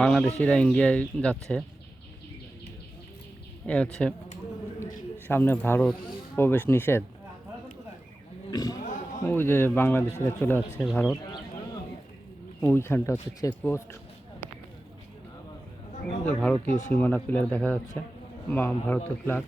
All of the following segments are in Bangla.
বাংলাদেশিরা ইন্ডিয়ায় যাচ্ছে। এ হচ্ছে সামনে ভারত প্রবেশ নিষেধ। ওই যে বাংলাদেশিরা চলে যাচ্ছে ভারত, ওইখানটা হচ্ছে চেকপোস্ট। ওই যে ভারতীয় সীমানা পিলার দেখা যাচ্ছে, ভারতীয় ফ্ল্যাগ।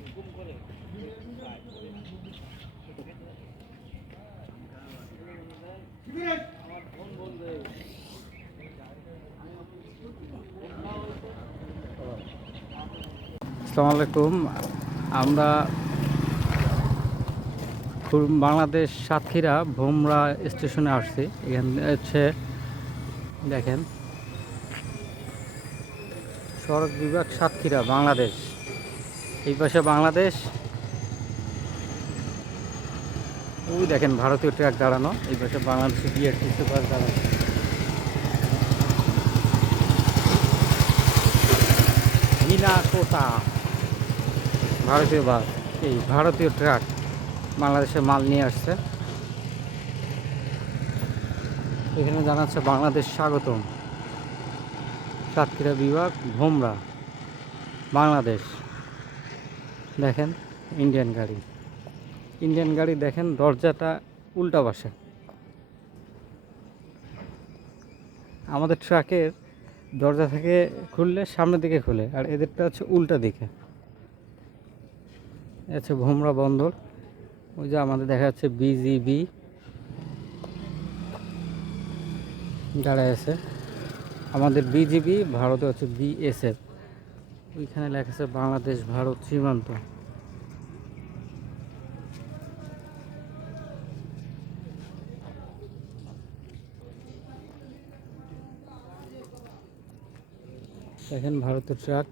আসসালামু আলাইকুম। আমরা বাংলাদেশ সাতক্ষীরা ভোমরা স্টেশনে আসছি। এখানে হচ্ছে দেখেন সড়ক বিভাগ সাতক্ষীরা বাংলাদেশ। এই পাশে বাংলাদেশ, ওই দেখেন ভারতীয় ট্রাক দাঁড়ানো। এই পাশে বাংলাদেশের বিআরটিসি বাস দাঁড়ানো। কোটা ভারতীয় বাস, এই ভারতীয় ট্রাক বাংলাদেশে মাল নিয়ে আসছে। এখানে জানাচ্ছে বাংলাদেশ স্বাগতম, সাতক্ষীরা বিভাগ ভোমরা বাংলাদেশ। দেখেন ইন্ডিয়ান গাড়ি দেখেন, দরজাটা উল্টা পাশে। আমাদের ট্রাকের দরজা থেকে খুললে সামনের দিকে খুলে, আর এদেরটা হচ্ছে উল্টা দিকে। আছে ভোমরা বন্দর। ওই যে আমাদের দেখা যাচ্ছে বিজিবি দাঁড়ায় আছে। আমাদের বিজিবি, ভারতে হচ্ছে বিএসএফ। ওইখানে লেখা আছে বাংলাদেশ ভারত সীমান্ত। দেখেন ভারতের ট্রাক।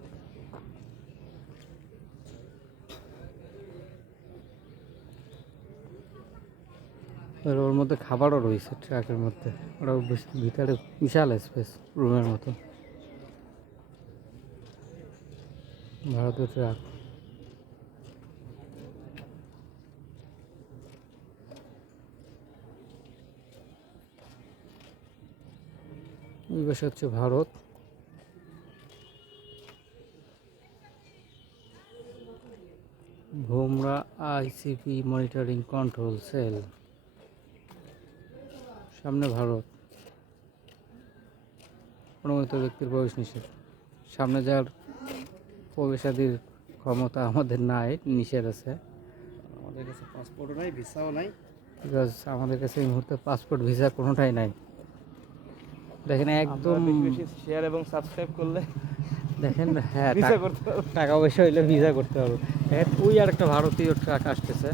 ওর মধ্যে খাবারও রয়েছে ট্রাকের মধ্যে। ওরা ভিতরে বিশাল স্পেস, রুমের মতো। ভারতের ট্রাক। ওই পাশে হচ্ছে ভারত। ভোমরা আইসিপি মনিটরিং কন্ট্রোল সেল। সামনে ভারত। অনুমোদিত ব্যক্তির প্রবেশ নিষেধ। সামনে যাওয়ার প্রবেশাদির ক্ষমতা আমাদের নাই, নিষেধ আছে। আমাদের কাছে পাসপোর্টও নাই, ভিসাও নাই। বিকজ আমাদের কাছে এই মুহূর্তে পাসপোর্ট ভিসা কোনোটাই নাই। দেখেন একদম বেশি শেয়ার এবং সাবস্ক্রাইব করলে দেখেন, হ্যাঁ ভিসা করতে হবে। টাকা পয়সা হইলে ভিসা করতে হবে। দেখেন ওই আর একটা ভারতীয় ট্রাক আসতেছে।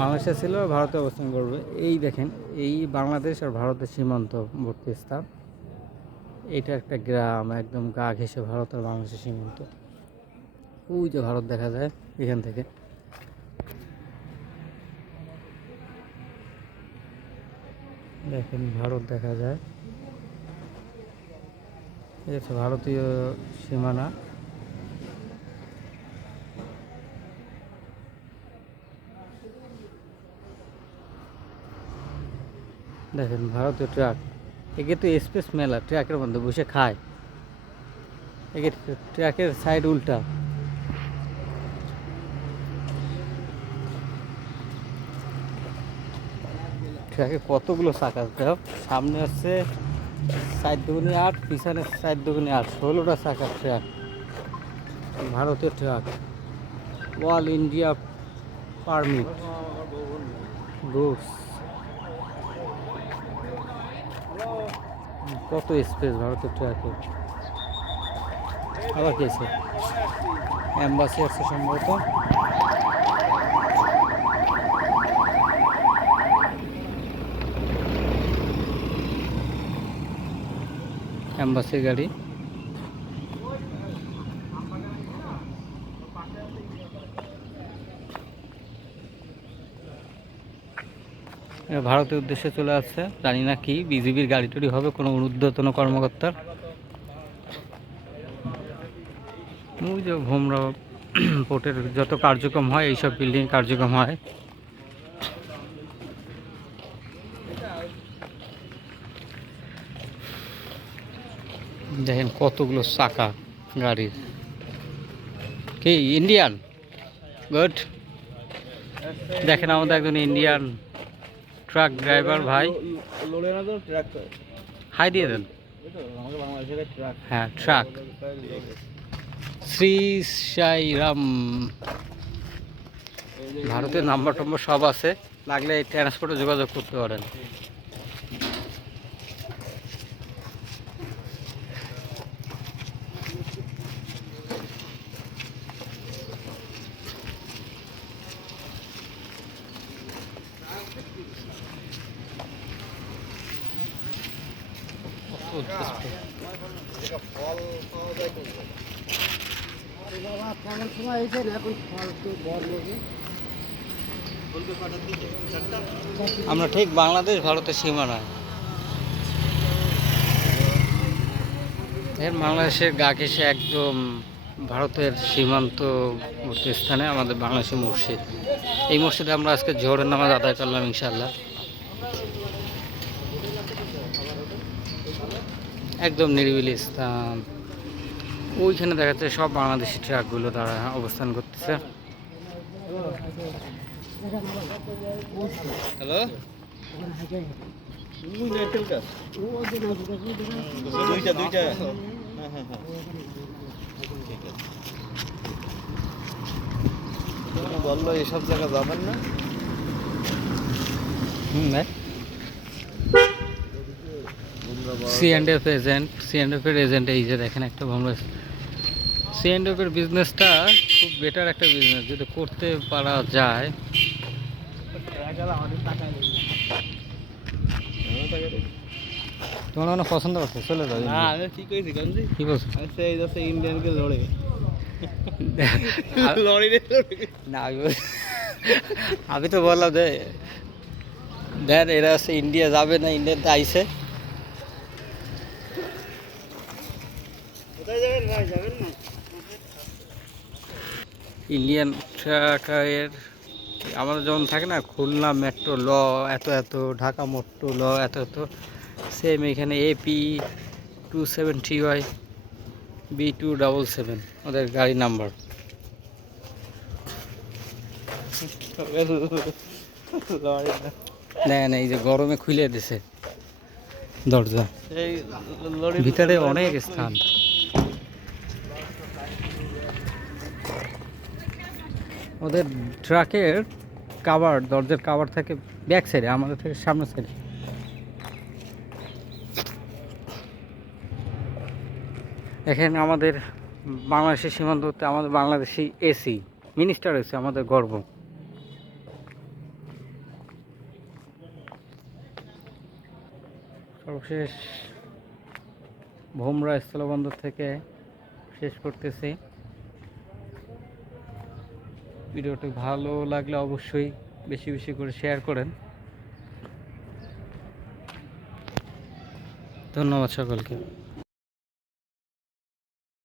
বাংলাদেশে ছিল, ভারতে অবস্থান করবে। এই দেখেন, এই বাংলাদেশ আর ভারতের সীমান্তবর্তী স্থান। এটা একটা গ্রাম, একদম গা ঘেঁষে ভারত আর বাংলাদেশের সীমান্ত। ওই যে ভারত দেখা যায় এখান থেকে। দেখেন ভারত দেখা যায়, এই হচ্ছে ভারতীয় সীমানা। দেখেন ভারতীয় ট্রাক। একে তো স্পেস মেলা, ট্রাকের মধ্যে বসে খায়। একে ট্রাকের সাইড উল্টা। ট্রাকে কতগুলো চাকা, দেখো সামনে হচ্ছে 4 দুগুনি 8, পিছনে 4 দুগুনি 8, 16টা চাকার ট্রাক। ভারতীয় truck, all India permit goods. কত স্পেস ভারতের ট্রাকে। আবার কি আছে, অ্যাম্বাসি আছে সম্ভবত। অ্যাম্বাসির গাড়ি। ভারতের উদ্দেশ্যে চলে আসছে, জানি না কি বিজিবির গাড়ি টুড়ি হবে, কোনো ঊর্ধ্বতন কর্মকর্তার। ওই যে ভোমরা পোর্টের যত কার্যক্রম হয়, এইসব বিল্ডিং কার্যক্রম হয়। দেখেন কতগুলো চাকা গাড়ির। কি ইন্ডিয়ান? গুড। দেখেন আমাদের একজন ইন্ডিয়ান ট্রাক ড্রাইভার ভাই। লোডে না তো ট্রাক। হাই দিয়ে দেন। আমাদের বাংলাদেশের ট্রাক। হ্যাঁ ট্রাক। শ্রী সাইরাম। ভারতের নাম্বার টাম্বার সব আছে, লাগলে ট্রান্সপোর্টে যোগাযোগ করতে পারেন। আমরা ঠিক বাংলাদেশ ভারতের সীমানায়। এর বাংলাদেশের গা ঘেঁষে একদম ভারতের সীমান্তবর্তী স্থানে আমাদের বাংলাদেশি মসজিদ। এই মসজিদে আমরা আজকে জোহরের নামাজ আদায় করলাম ইনশাল্লাহ। একদম নিরিবিলি স্থান। ওইখানে দেখা যাচ্ছে সব বাংলাদেশি ট্রাকগুলো তারা অবস্থান করতেছে। হ্যালো, দুইটা। বললো এসব জায়গা যাবেন না। C&F এজেন্ট, C&F এর এজেন্ট এই যে দেখেন একটা ভ্রমণ। C&F এর বিজনেসটা খুব বেটার একটা বিজনেস, যদি করতে পারা যায়। তোমার মনে পছন্দ করছে, চলে যাবে। না আমি কি কইছি গঞ্জি, কি বলছো? আমি সেই যাচ্ছে ইন্ডিয়ানকে লড়ে না আমি তো বললাম যে দেন এরা হচ্ছে ইন্ডিয়া যাবে না, ইন্ডিয়াতে আইসে। ইন্ডিয়ান ট্রাকের আমাদের যেমন থাকে না খুলনা মেট্রো ল এত এত, ঢাকা মেট্রো ল এত এত, সেম এখানে AP270Y B277 ওদের গাড়ি নাম্বার। না এই যে গরমে খুলে দিছে দরজা, ভিতরে অনেক স্থান। ওদের ট্রাকের কাভার, দরজার কাভার থাকে ব্যাক সাইডে, আমাদের থেকে সামনের সাইডে। এখানে আমাদের বাংলাদেশের সীমান্ততে আমাদের বাংলাদেশি এসি মিনিস্টার এসি, আমাদের গর্ব। সর্বশেষ ভোমরা স্থলবন্দর থেকে শেষ করতেছি। ভিডিওটি ভালো লাগলে অবশ্যই বেশি বেশি করে শেয়ার করেন। ধন্যবাদ সকলকে।